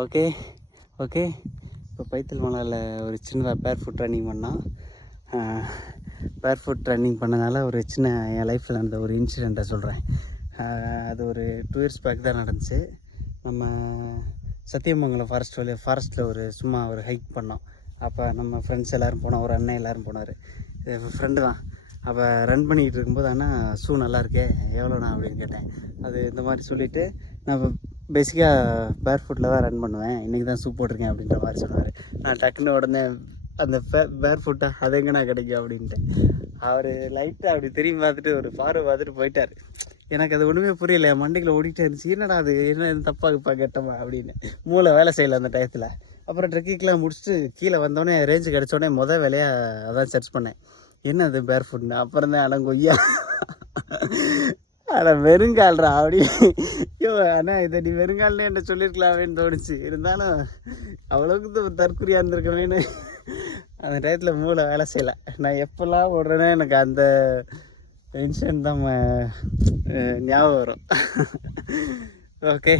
Okay okay இப்போ பைத்தல் மலையில் ஒரு சின்னதாக பேர் ஃபுட் ரன்னிங் பண்ணால் பேர் ஃபுட் ரன்னிங் பண்ணனால ஒரு சின்ன என் லைஃப்பில் நடந்த ஒரு இன்சிடெண்ட்டை சொல்கிறேன். அது ஒரு 2 இயர்ஸ் பேக் தான் நடந்துச்சு. நம்ம சத்தியமங்கலம் ஃபாரஸ்ட்டில் ஒரு சும்மா ஒரு ஹைக் பண்ணோம். அப்போ நம்ம ஃப்ரெண்ட்ஸ் எல்லோரும் போனோம், ஒரு அண்ணன் எல்லோரும் போனார், ஃப்ரெண்டு தான். அப்போ ரன் பண்ணிக்கிட்டு இருக்கும்போது ஆனால் ஷூ நல்லா இருக்கே, எவ்வளோண்ணா அப்படின்னு கேட்டேன். அது இந்த மாதிரி சொல்லிவிட்டு நான் பேசிக்காக பேர் ஃபுட்டில் தான் ரன் பண்ணுவேன், இன்றைக்கி தான் ஷூ போட்டிருக்கேன் அப்படின்ற மாதிரி சொன்னார். நான் டக்குன்னு உடனே அந்த பேர் ஃபுட்டாக அது எங்கேண்ணா கிடைக்கும் அப்படின்ட்டு அவர் லைட்டாக அப்படி திரும்பி பார்த்துட்டு ஒரு பார்வை பார்த்துட்டு போயிட்டார். எனக்கு அது ஒன்றுமே புரியல, என் மண்டைக்குள்ள ஓடிட்டே இருந்துச்சு, என்னடா அது என்ன தப்பாக கேட்டோமா அப்படின்னு. மூளை வேலை செய்யலை அந்த டயத்தில். அப்புறம் ட்ரெக்கிங்லாம் முடிச்சுட்டு கீழே வந்தோடனே ரேஞ்சு கிடச்சோடனே மொதல் வேலையாக அதான் சர்ச் பண்ணேன், என்ன அது பேர் ஃபுட்னு. அப்புறம் தான் அடங்கொய்யா ஆனால் வெறுங்கால்றா அப்படி. ஐயோ அண்ணா இதை நீ வெறுங்கால்னே என்ன சொல்லியிருக்கலாமேன்னு தோணுச்சு. இருந்தாலும் அவ்வளோக்கு தற்குறியாக இருந்திருக்கவேன்னு அந்த டயத்தில் மூளை வேலை செய்யலை. நான் எப்போல்லாம் ஓடுறேன்னா எனக்கு அந்த இன்சிடென்ட் தான் ஞாபகம் வரும். ஓகே.